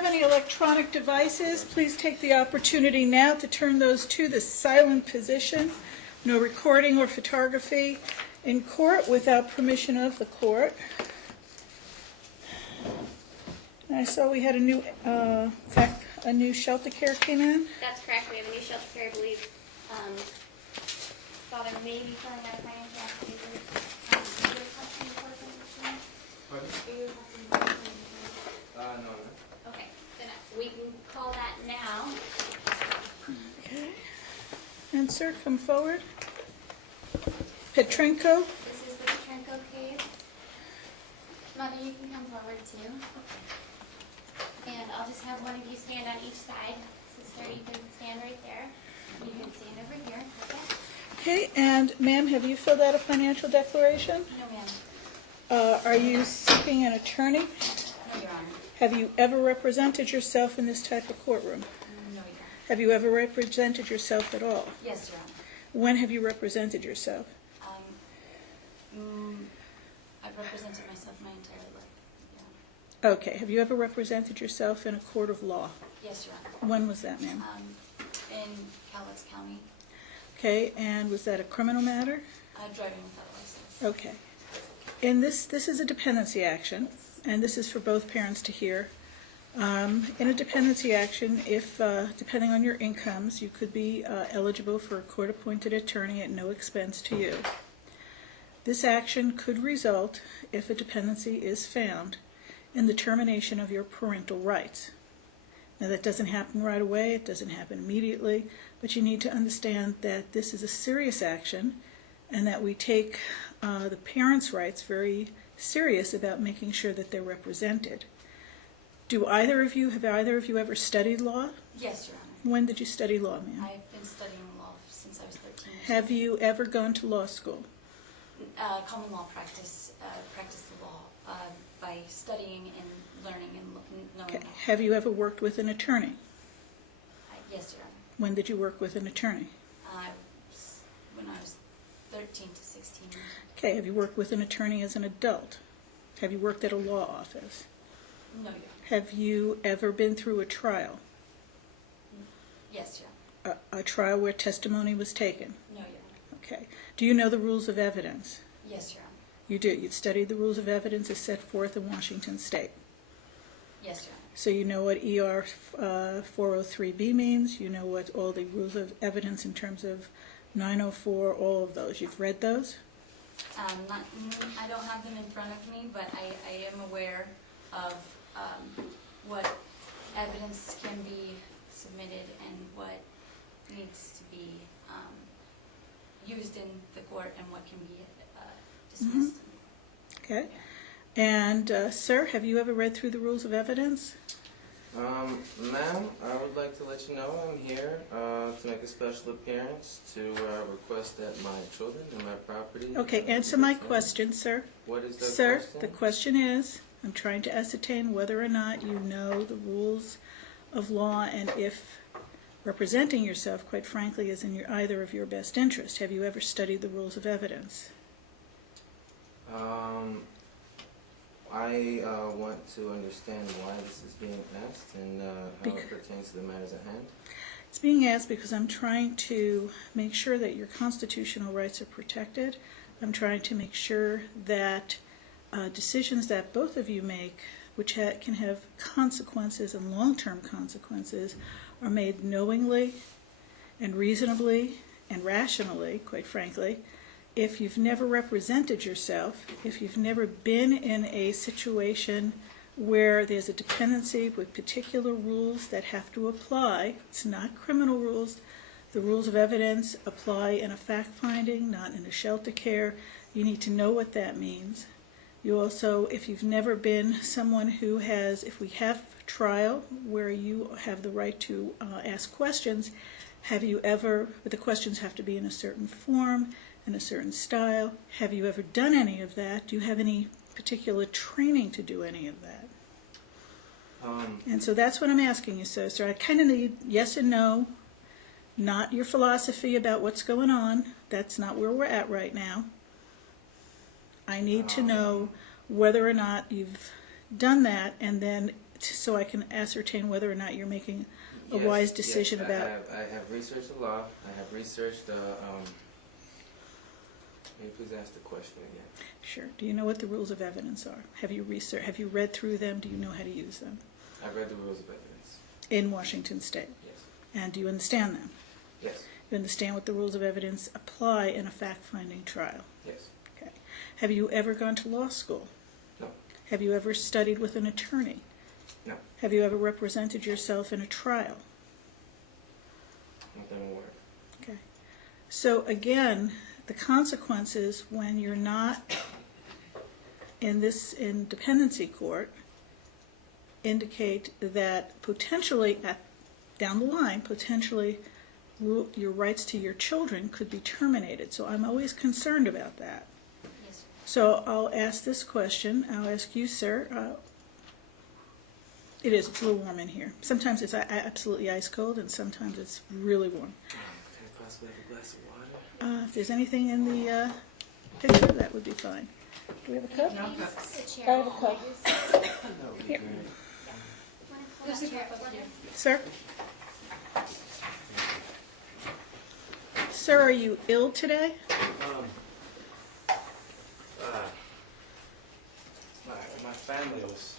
have any electronic devices, please take the opportunity now to turn those to the silent position. No recording or photography in court without permission of the court. I saw we had a new shelter care came in. That's correct. We have a new shelter care, I believe. Father may be filling out a financial application. No. Okay, then we can call that now. Okay. And sir, come forward. Petrenko. This is the Petrenko case. Mother, you can come forward too. And I'll just have one of you stand on each side. So sir, you can stand right there. You can stand over here. Okay. Okay, and ma'am, have you filled out a financial declaration? No, ma'am. Are you seeking an attorney? No, Your Honor. Have you ever represented yourself in this type of courtroom? No, Your Honor. Have you ever represented yourself at all? Yes, Your Honor. When have you represented yourself? I've represented myself my entire life. Yeah. Okay, have you ever represented yourself in a court of law? Yes, Your Honor. When was that, ma'am? In Cowlitz County. Okay, and was that a criminal matter? Driving without a license. Okay. In this is a dependency action, and this is for both parents to hear. In a dependency action, if depending on your incomes, you could be eligible for a court-appointed attorney at no expense to you. This action could result, if a dependency is found, in the termination of your parental rights. Now that doesn't happen right away, it doesn't happen immediately, but you need to understand that this is a serious action and that we take the parents' rights very serious about making sure that they're represented. Have either of you ever studied law? Yes, Your Honor. When did you study law, ma'am? I've been studying law since I was 13. Have you ever gone to law school? Common law practice the law by studying and learning and knowing. Okay. Have you ever worked with an attorney? Yes, Your Honor. When did you work with an attorney? When I was 13 to 16 years. Okay. Have you worked with an attorney as an adult? Have you worked at a law office? No, Your Honor. Have you ever been through a trial? Yes, Your Honor. A trial where testimony was taken? No, Your Honor. Okay. Do you know the rules of evidence? Yes, Your Honor. You do. You've studied the rules of evidence as set forth in Washington State. Yes, Your Honor. So you know what ER 403B means. You know what all the rules of evidence in terms of 904, all of those. You've read those? I don't have them in front of me, but I am aware of what evidence can be submitted and what needs to be used in the court and what can be dismissed. Mm-hmm. Okay. And sir, have you ever read through the rules of evidence? Ma'am, I would like to let you know I'm here to make a special appearance to request that my children and my property... Okay, answer my question, sir. What is the Sir, question? the question is, I'm trying to ascertain whether or not you know the rules of law and if representing yourself, quite frankly, is in either of your best interest. Have you ever studied the rules of evidence? I want to understand why this is being asked and how it pertains to the matters at hand. It's being asked because I'm trying to make sure that your constitutional rights are protected. I'm trying to make sure that decisions that both of you make, which can have consequences and long-term consequences, are made knowingly and reasonably and rationally, quite frankly. If you've never represented yourself, if you've never been in a situation where there's a dependency with particular rules that have to apply, it's not criminal rules, the rules of evidence apply in a fact-finding, not in a shelter care. You need to know what that means. You also, if you've never been someone who has, if we have trial where you have the right to ask questions, have you ever, but the questions have to be in a certain form, in a certain style. Have you ever done any of that? Do you have any particular training to do any of that? And so that's what I'm asking you, sir. I kind of need yes and no, not your philosophy about what's going on. That's not where we're at right now. I need to know whether or not you've done that, and then so I can ascertain whether or not you're making a Yes, wise decision yes, about. I have researched the law. I have researched the. May you please ask the question again? Sure. Do you know what the rules of evidence are? Have you read through them? Do you know how to use them? I've read the rules of evidence. In Washington State. Yes. And do you understand them? Yes. You understand what the rules of evidence apply in a fact-finding trial? Yes. Okay. Have you ever gone to law school? No. Have you ever studied with an attorney? No. Have you ever represented yourself in a trial? Not that I'm aware. Okay. So again, the consequences when you're not in dependency court indicate that potentially, down the line, your rights to your children could be terminated. So I'm always concerned about that. Yes. So I'll ask this question. I'll ask you, sir. It's a little warm in here. Sometimes it's absolutely ice cold, and sometimes it's really warm. Can I possibly have a glass of water? If there's anything in the picture, that would be fine. Do we have a cup? No cups. I have a cup. That would be Here. great. There's a cup up there. Sir? Sir, are you ill today? My family was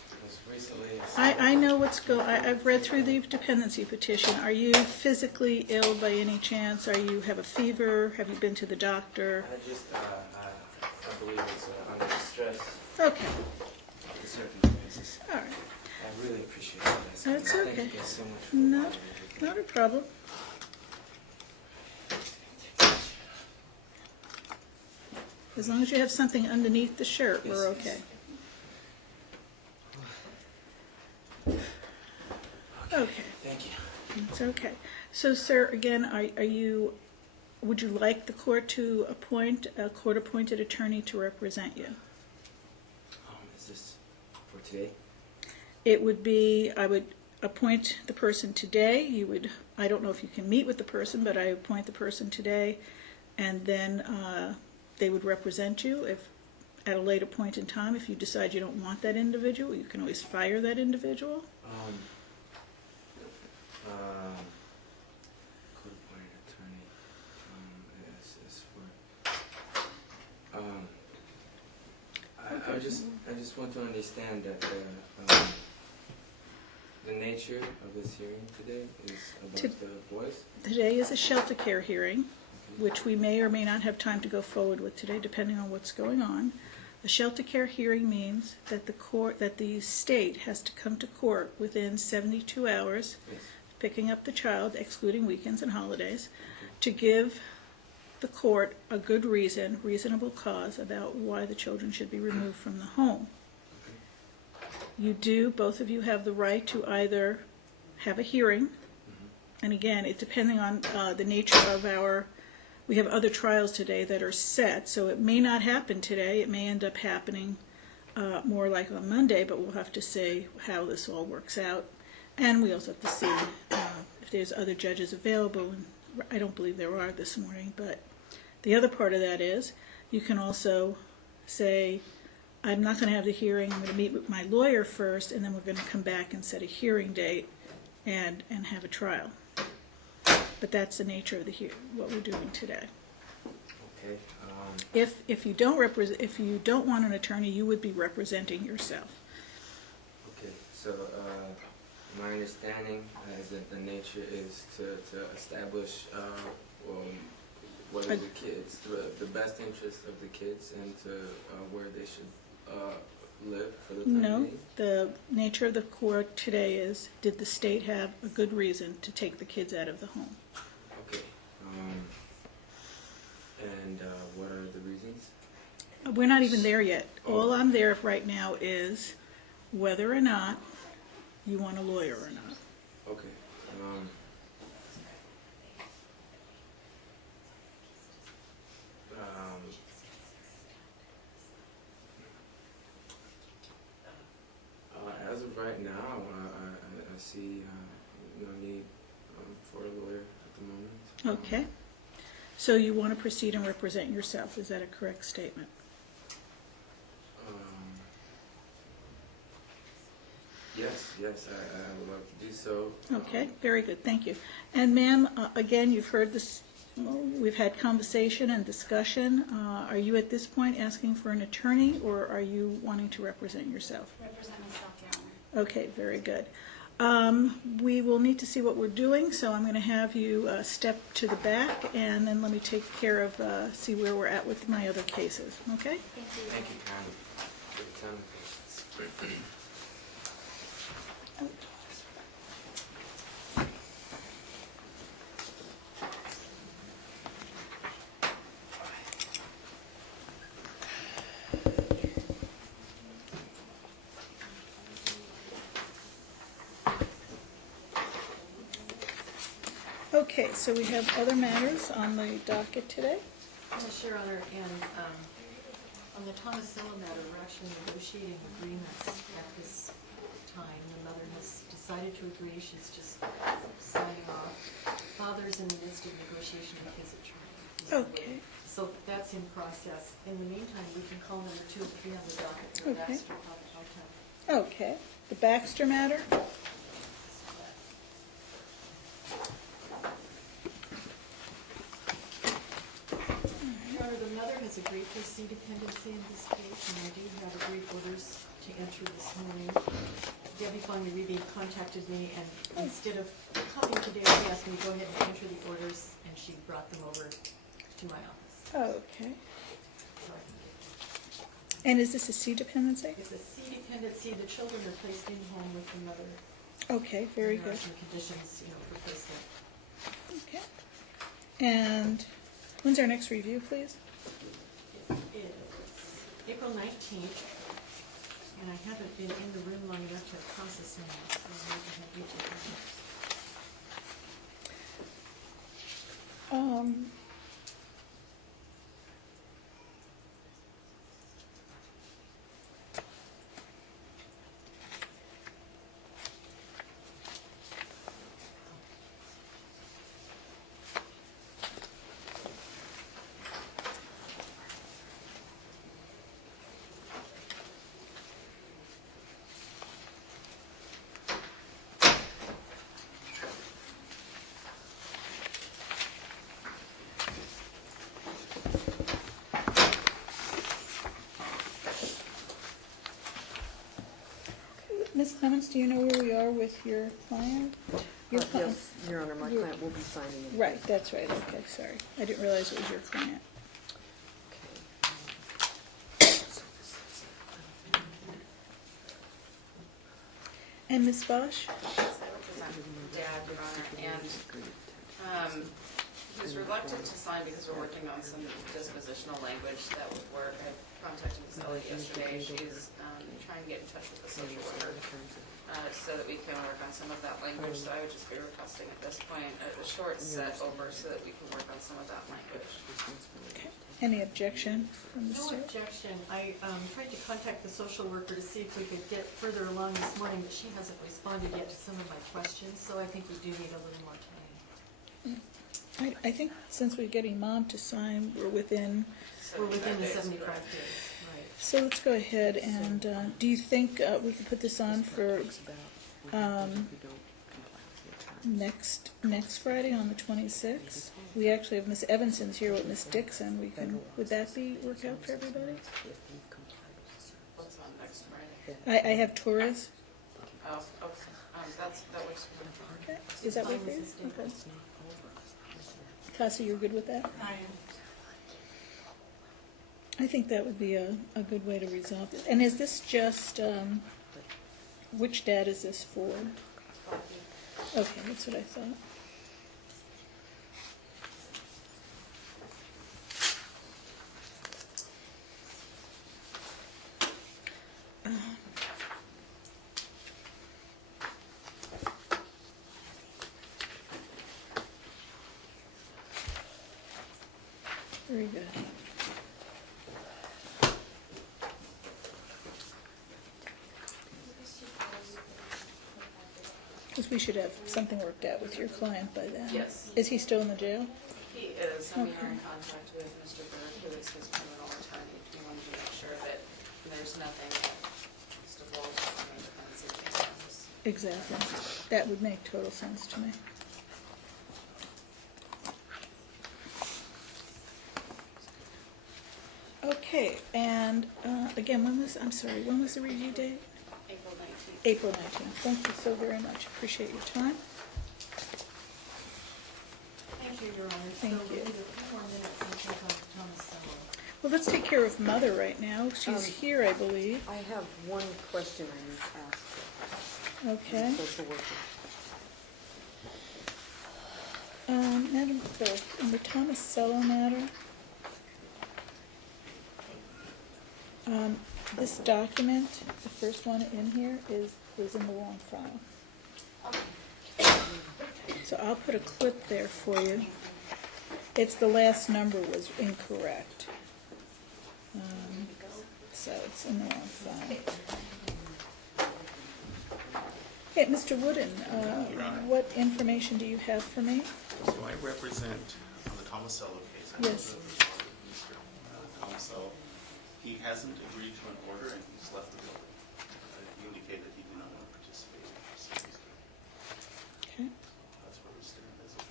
recently. I know I've read through the dependency petition. Are you physically ill by any chance? Have a fever? Have you been to the doctor? I just, I believe it's under stress, Okay, the circumstances. all right. I really appreciate it. That's Thank okay. you guys so much for No. allowing me to- Not a problem. As long as you have something underneath the shirt, we're Yes, okay. yes. Okay, Thank you. it's okay. So, sir, again, would you like the court to appoint a court-appointed attorney to represent you? Is this for today? It would be, I would appoint the person today. I don't know if you can meet with the person, but I appoint the person today, and then they would represent you. If at a later point in time, if you decide you don't want that individual, you can always fire that individual. Court-appointed attorney, is for, I just want to understand that the nature of this hearing today is about the boys. Today is a shelter care hearing, which we may or may not have time to go forward with today, depending on what's going on. A shelter care hearing means that the state has to come to court within 72 hours, Yes. picking up the child, excluding weekends and holidays, to give the court a good reason, reasonable cause about why the children should be removed from the home. Both of you have the right to either have a hearing, and again, it's depending on the nature of we have other trials today that are set, so it may not happen today. It may end up happening more like on Monday, but we'll have to see how this all works out. And we also have to see if there's other judges available, and I don't believe there are this morning, but the other part of that is you can also say, I'm not going to have the hearing, I'm going to meet with my lawyer first, and then we're going to come back and set a hearing date and have a trial. But that's the nature of what we're doing today. Okay. If you don't want an attorney, you would be representing yourself. Okay. So my understanding is that the nature is to establish what are the kids, the best interest of the kids, and to where they should live for the time No, being. the nature of the court today is, did the state have a good reason to take the kids out of the home? Okay. And what are the reasons? We're not even there yet. Oh. All I'm there right now is whether or not you want a lawyer or not. Okay. As of right now, I see no need for a lawyer at the moment. Okay. So you want to proceed and represent yourself. Is that a correct statement? Yes, yes. yes, I would love to do so. Okay, very good, thank you. And ma'am, again, you've heard this, we've had conversation and discussion. Are you at this point asking for an attorney, or are you wanting to represent yourself? Represent myself, Your Honor. Okay, very good. We will need to see what we're doing, so I'm going to have you step to the back, and then let me take care of, see where we're at with my other cases, okay? Thank you. Thank you, Connie, for the time and patience. Okay, so we have other matters on the docket today. Yes, Your Honor, and on the Tomasello matter, we're actually negotiating agreements at this time. The mother has decided to agree, she's just signing off. Father's in the midst of negotiation with his attorney. Okay. So that's in process. In the meantime, we can call number 2 and 3 on the docket for Okay. Baxter Public Hotel. Okay, the Baxter matter? Your Honor, the mother has agreed to a C dependency in this case, and I do have agreed orders to enter this morning. Debbie Fonda-Reedy contacted me, and instead of coming today, she asked me to go ahead and enter the orders, and she brought them over to my office. Okay. So I can get- And is this a C dependency? It's a C dependency. The children are placed in home with the mother. Okay, very There are good. some conditions, for placement. Okay. And when's our next review, please? It is April 19th, and I haven't been in the room long enough to process minutes, so I might have you take minutes. Ms. Clements, do you know where we are with your client? Your client? Yes, Your Honor, my Your- client will be signing it. Right, that's right, okay, sorry. I didn't realize it was your client. And Ms. Bosch? Dad, Your Honor, and he was reluctant to sign because we're working on some dispositional language that would work. I contacted Ms. Elliott yesterday. She's trying to get in touch with the social worker so that we can work on some of that language. So I would just be requesting at this point a short set over so that we can work on some of that language. Okay. Any objection from the No staff? objection. I tried to contact the social worker to see if we could get further along this morning, but she hasn't responded yet to some of my questions, so I think we do need a little more time. I think since we're getting Mom to sign, we're within, We're within the 75 75 correct. days, right. so let's go ahead and, do you think we could put this on for next Friday on the 26th? We actually have Miss Evanson's here with Miss Dixon. We can, would that be, work out for everybody? What's on next Friday? I have Torres. Oh, okay. That works for me. Okay. Is that what for you? Okay. Casa, you're good with that? I am. I think that would be a good way to resolve it. And is this just, which dad is this for? Okay, that's what I thought. Very good. Because we should have something worked out with your client by then. Yes. Is he still in the jail? He is. I mean, we're Okay. in contact with Mr. Berg, who is his criminal attorney. We wanted to make sure that there's nothing that Mr. Walsh on the dependency case. Exactly. That would make total sense to me. Okay, and again, when was the review date? April 19th. April 19th. Thank you so very much. Appreciate your time. Thank you, Your Honor. Thank So you. we need a few more minutes and check on Thomas Well, let's take care of Mother right now. She's here, I believe. I have one question I need to ask the Okay. social worker. Madam Clerk, in the Tomasello matter, this document, the first one in here, is in the wrong file. So I'll put a clip there for you. It's the last number was incorrect. So it's in the wrong file. Okay, Mr. Wooden, what information do you have for me? So I represent on the Tomasello case. I Yes. represent Mr. Tomasello. He hasn't agreed to an order and he's left the building. He indicated he did not want to participate in proceedings. Okay. That's where we stand as of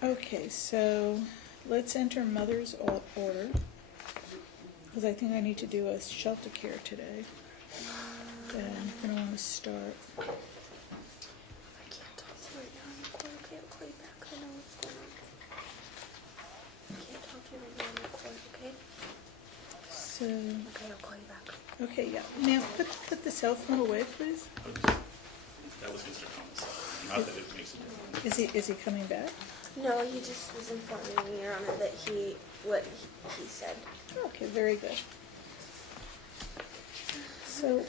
the moment. Okay, so let's enter Mother's order, because I think I need to do a shelter care today. And I'm going to want to start. I can't talk to you right now. I'm recording. Okay, I'll call you back. I know what's going on. I can't talk to you right now. I'm recording, okay? So, Okay, I'll call you back. okay, yeah. Ma'am, put the cell phone away, please. That was Mr. Tomasello. Not that it makes a difference. Is he coming back? No, he just was informing me, Your Honor, that what he said. Okay, very good. So,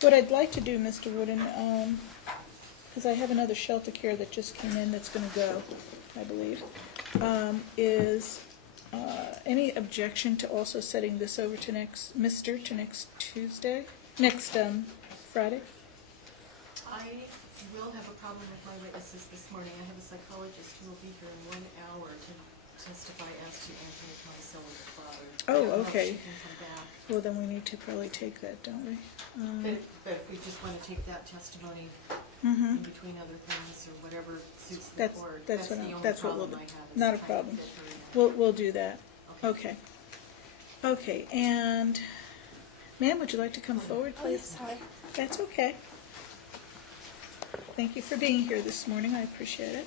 what I'd like to do, Mr. Wooden, because I have another shelter care that just came in that's going to go, I believe, is any objection to also setting this over to next Tuesday? Next Friday? I will have a problem with my witnesses this morning. I have a psychologist who will be here in 1 hour to testify as to Anthony Tomasello's father. Oh, I don't know if okay. she can come back. Well, then we need to probably take that, don't we? But if we just want to take that testimony Mhm. in between other things or whatever suits the court, That's the what only that's what we'll problem do. I have. is Not a trying to problem. fit her in. We'll do that. Okay. Okay, and ma'am, would you like to come forward, Oh, yes, please? sorry. That's okay. Thank you for being here this morning. I appreciate it.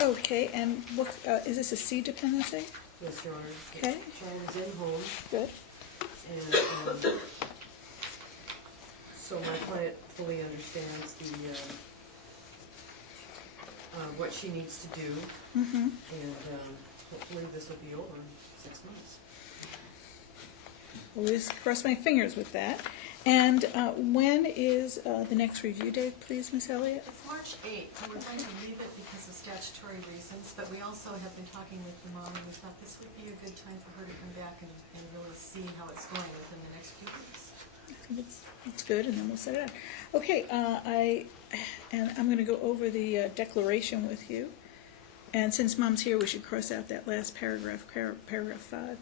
Okay, and what, is this a C dependency? Yes, Your Honor. Okay. Child is in home, Good. and so my client fully understands the, what she needs to do, Mm-hmm. and hopefully this will be over in 6 months. We'll just cross my fingers with that. And when is the next review date, please, Miss Elliott? It's March 8th, and we're going to leave it because of statutory reasons, but we also have been talking with the mom, and we thought this would be a good time for her to come back and really see how it's going within the next few weeks. I think it's good, and then we'll set it out. Okay, I'm going to go over the declaration with you. And since Mom's here, we should cross out that last paragraph, paragraph 5.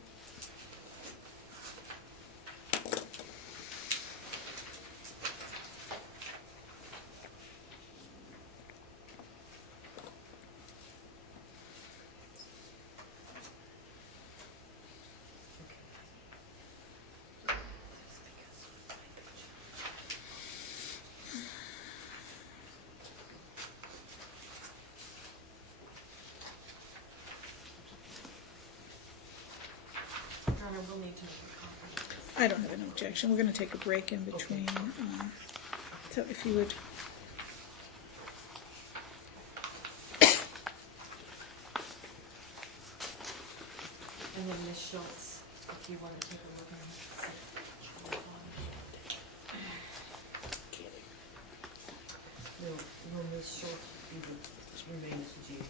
Your Honor, we'll need to make a copy of this. I don't have an objection. We're going to take a break in between. So if you would. And then Ms. Schultz, if you want to take a look at it. Will Ms. Schultz remain as the GA?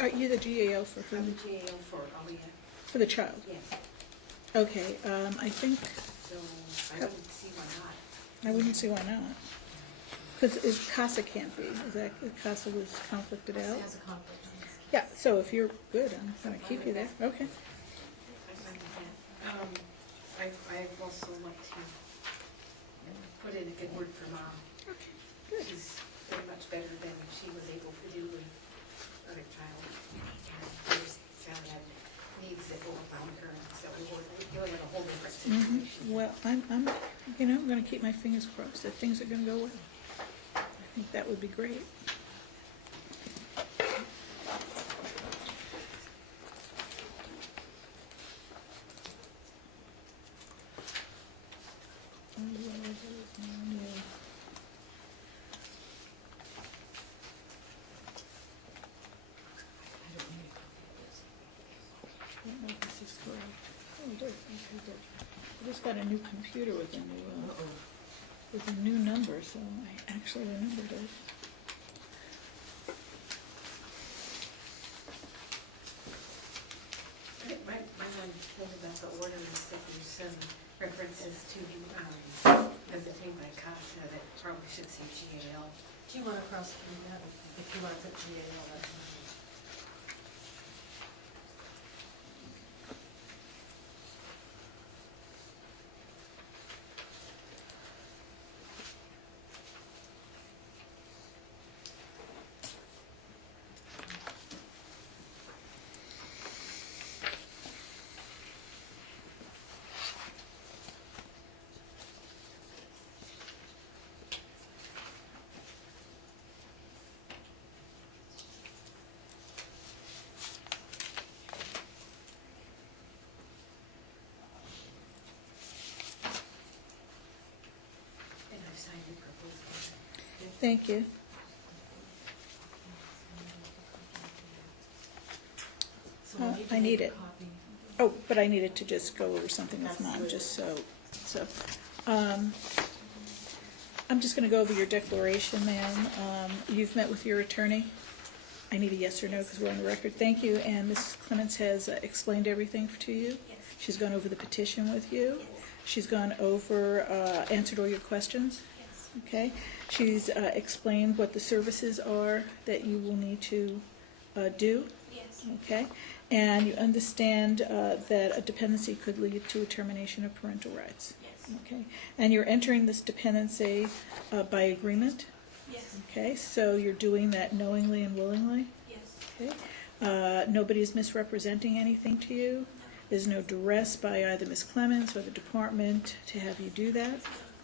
Are you the GAL for who? I'm the GAO for Aliyah, For the child? yes. Okay, I think, So I wouldn't see why not. I wouldn't see why not. Because CASA can't be, is that, CASA was conflicted It out? has a conflict on this. Yeah, so if you're good, I'm gonna keep you there, okay. I also like to put in a good word for Mom. Okay, good. She's very much better than she was able to do with other child. There's family had needs that overwhelmed her, and so we were dealing with a whole different situation. Well, I'm, I'm gonna keep my fingers crossed that things are gonna go well. I think that would be great. I don't know if this is correct. Oh, it is. Okay, good. I just got a new computer with a new number, so I actually remembered it. My one thing about the order is that there's some references to visiting by CASA that probably should say GAL. Do you want to cross through that? If you want to put GAL, that's fine. And I've signed the proposal. Thank you. So we'll to I need make a it. copy. Oh, but I needed to just go over something with Mom, just so, I'm just gonna go over your declaration, ma'am. You've met with your attorney. I need a yes or no, because we're on the record. Thank you, and Mrs. Clements has explained everything to you? Yes. She's gone over the petition with you? She's gone over, answered all your questions? Yes. Okay? She's explained what the services are that you will need to do? Yes. Okay, and you understand that a dependency could lead to a termination of parental rights? Yes. Okay, and you're entering this dependency by agreement? Yes. Okay, so you're doing that knowingly and willingly? Yes. Okay, nobody is misrepresenting anything to you? There's no duress by either Ms. Clements or the department to have you do that?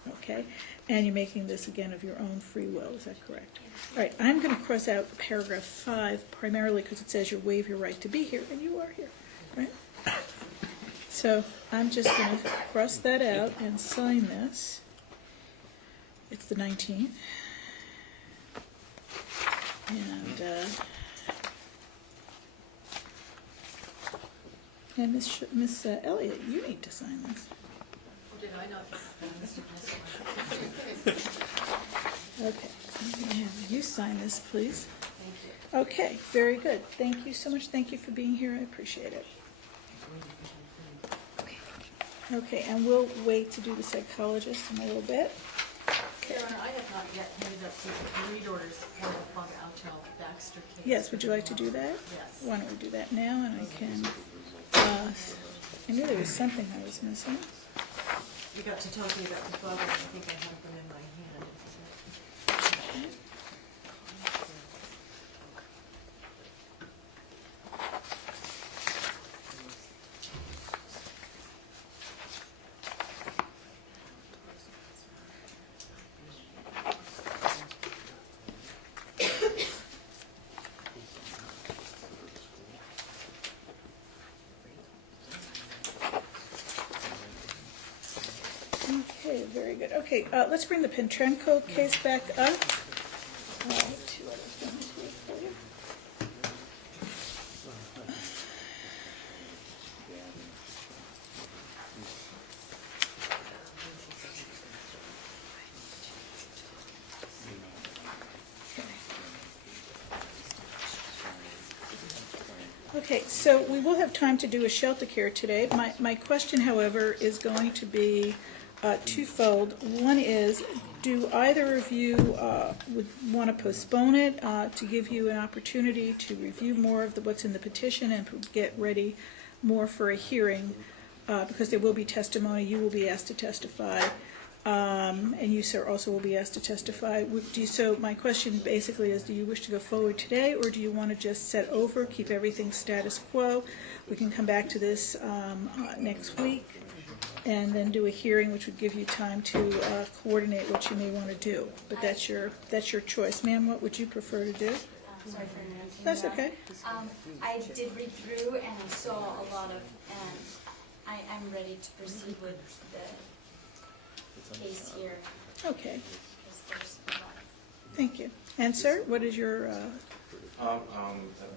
Okay, and you're making this again of your own free will, is that correct? All right, I'm going to cross out paragraph 5 primarily because it says you waive your right to be here, and you are here, right? So I'm just going to cross that out and sign this. It's the 19th. And Miss Elliott, you need to sign this. Or did I not? Okay, I'm going to have you sign this, please. Thank you. Okay, very good. Thank you so much. Thank you for being here. I appreciate it. Okay, and we'll wait to do the psychologist in a little bit. Sarah, I have not yet handed up the read orders for the Fog Altel Baxter case. Yes, would you like to do that? Yes. Why don't we do that now, and I can, I knew there was something I was missing. We got to talking about the Fog, and I think I have them in my hand. Okay, very good. Okay, let's bring the Petrenko case back up. Two other things here for you. Okay, so we will have time to do a shelter care today. My question, however, is going to be, twofold. One is, do either of you would want to postpone it to give you an opportunity to review more of what's in the petition and get ready more for a hearing? Because there will be testimony, you will be asked to testify, and you, sir, also will be asked to testify. So my question basically is, do you wish to go forward today, or do you want to just set over, keep everything status quo? We can come back to this next week, and then do a hearing, which would give you time to coordinate what you may want to do. But that's your choice. Ma'am, what would you prefer to do? Sorry for interrupting. That's okay. I did read through and I saw a lot of, and I'm ready to proceed with the case here, Okay, because there's a lot. thank you. And sir, what is your,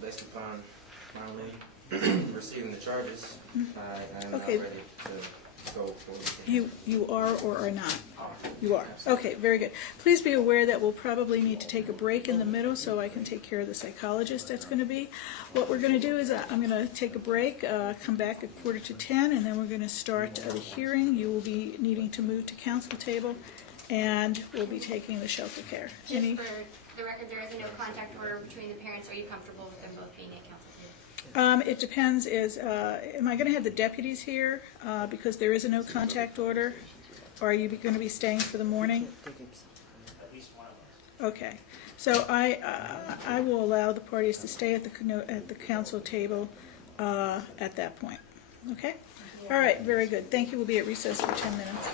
Based upon finally receiving the charges, I am not Okay. ready to go forward. you are or are not? You are. Okay, very good. Please be aware that we'll probably need to take a break in the middle so I can take care of the psychologist that's going to be. What we're going to do is I'm going to take a break, come back at 9:45, and then we're going to start the hearing. You will be needing to move to council table, and we'll be taking the shelter care. Just for the record, there is a no contact order between the parents. Are you comfortable with them both being at council table? It depends, am I going to have the deputies here because there is a no contact order? Or are you going to be staying for the morning? At least one of us. Okay, so I will allow the parties to stay at the council table at that point. Okay? All right, very good. Thank you. We'll be at recess for 10 minutes.